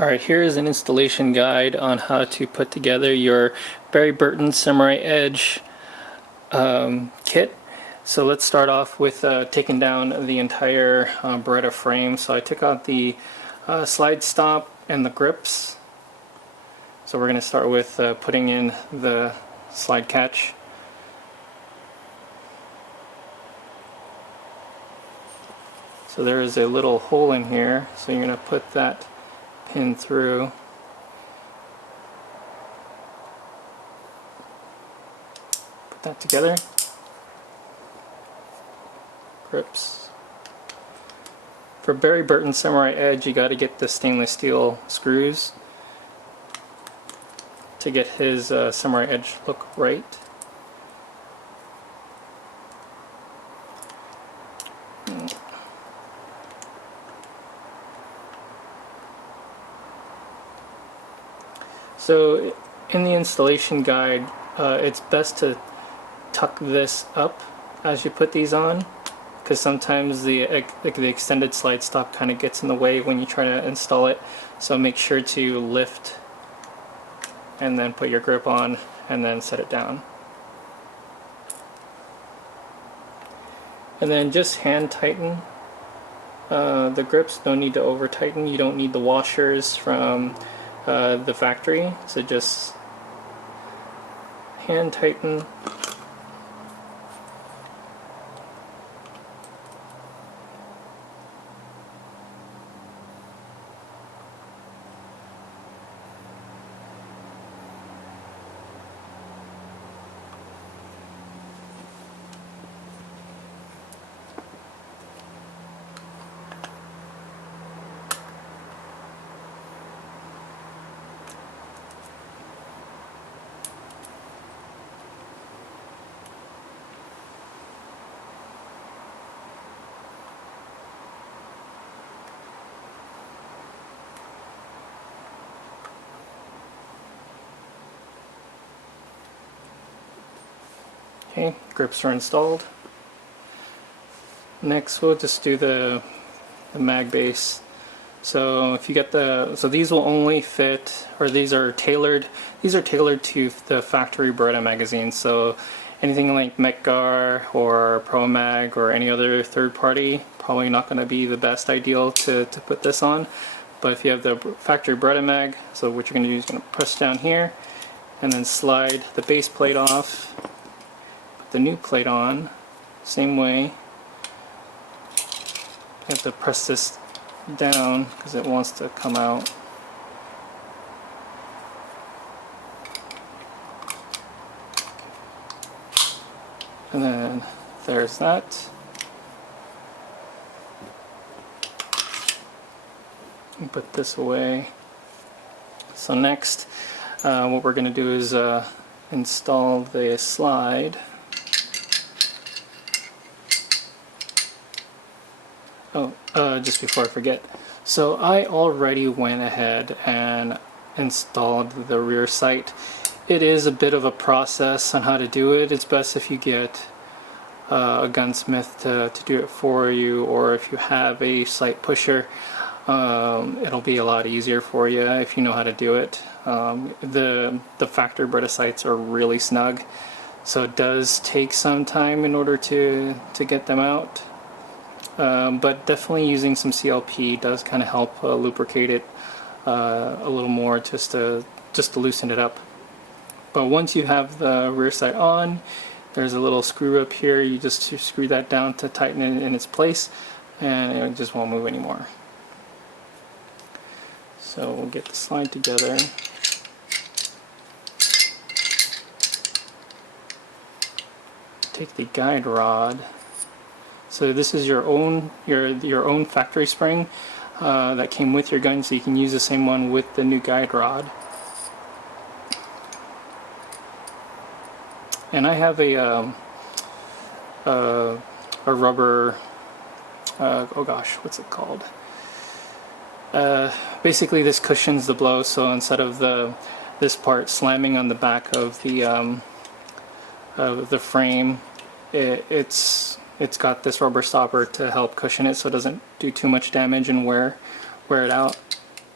Alright, here is an installation guide on how to put together your Burton Samurai Edge kit. So let's start off with taking down the entire Beretta frame. So I took out the slide stop and the grips. So we're going to start with putting in the slide catch. So there is a little hole in here, so you're going to put that pin through. Put that together. Grips. For Burton Samurai Edge, you got to get the stainless steel screws to get his Samurai Edge look right. So in the installation guide, it's best to tuck this up as you put these on, because sometimes the extended slide stop kind of gets in the way when you try to install it. So make sure to lift and then put your grip on and then set it down. And then just hand tighten the grips. No need to over tighten. You don't need the washers from the factory, so just hand tighten. Okay, grips are installed. Next we'll just do the mag base. So if you get these will only fit, or these are tailored to the factory Beretta magazine. So anything like Metgar or Pro Mag or any other third party, probably not going to be the best ideal to put this on. But if you have the factory Beretta mag, so what you're going to do is going to press down here and then slide the base plate off. The new plate on, same way. You have to press this down because it wants to come out. And then there's that. Put this away. So next, what we're going to do is install the slide. Just before I forget, so I already went ahead and installed the rear sight. It is a bit of a process on how to do it. It's best if you get a gunsmith to do it for you, or if you have a sight pusher, it'll be a lot easier for you if you know how to do it. The factory Beretta sights are really snug, so it does take some time in order to get them out. But definitely using some CLP does kind of help lubricate it a little more, just to loosen it up. But once you have the rear sight on, there's a little screw up here. You just screw that down to tighten it in its place, and it just won't move anymore. So we'll get the slide together. Take the guide rod. So this is your own factory spring that came with your gun, so you can use the same one with the new guide rod. And I have a rubber, oh gosh, what's it called? Basically this cushions the blow, so instead of this part slamming on the back of the frame, it's got this rubber stopper to help cushion it so it doesn't do too much damage and wear it out.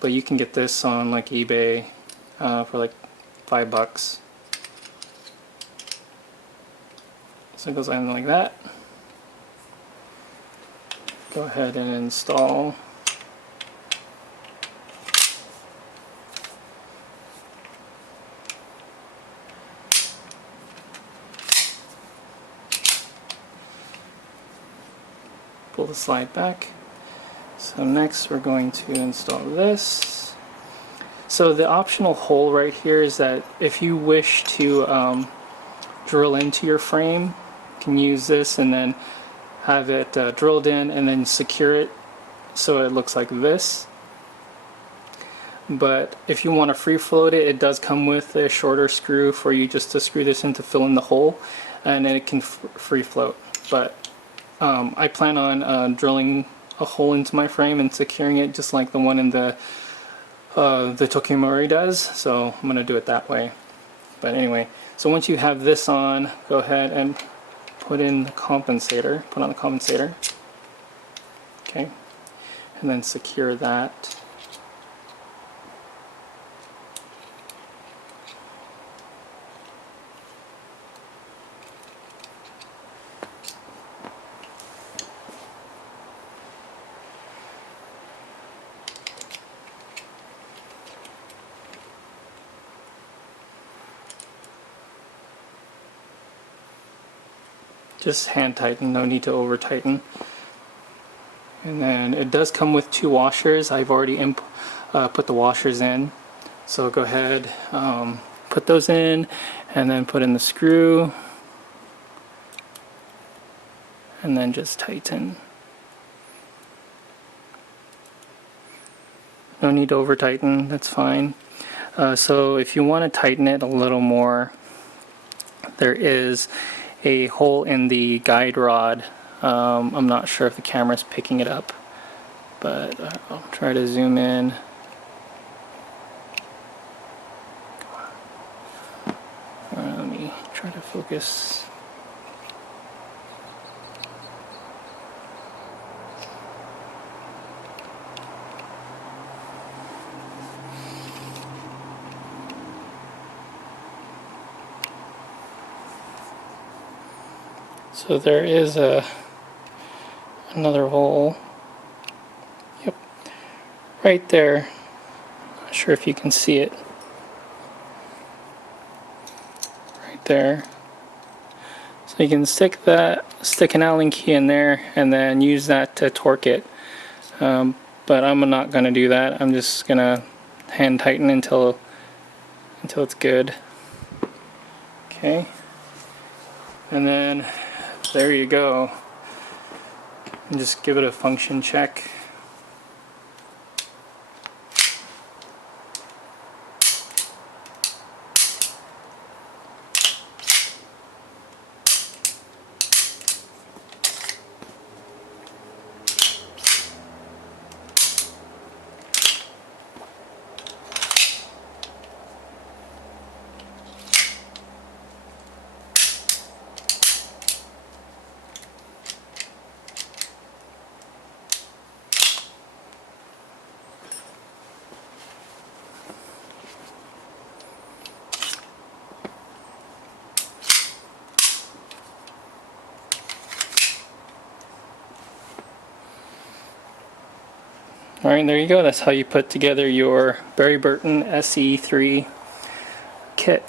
but you can get this on like eBay for like $5. So it goes in like that. Go ahead and install. Pull the slide back. So next we're going to install this. So the optional hole right here is that if you wish to drill into your frame, you can use this and then have it drilled in and then secure it so it looks like this. But if you want to free float it, it does come with a shorter screw for you just to screw this in to fill in the hole, and then it can free float. But I plan on drilling a hole into my frame and securing it just like the one in the Tokimori does, so I'm going to do it that way. But anyway, so once you have this on, go ahead and put in the compensator, put on the compensator, okay, and then secure that. Just hand tighten, no need to over tighten. And then it does come with 2 washers. I've already put the washers in. So go ahead, put those in, and then put in the screw. And then just tighten. No need to over tighten, that's fine. So if you want to tighten it a little more, there is a hole in the guide rod. I'm not sure if the camera's picking it up, but I'll try to zoom in. Let me try to focus. So there is another hole. Yep, right there. Not sure if you can see it. Right there. So you can stick an Allen key in there and then use that to torque it. But I'm not going to do that. I'm just going to hand tighten until it's good. Okay. And then there you go. And just give it a function check. Alright, there you go. That's how you put together your Burton SE3 kit.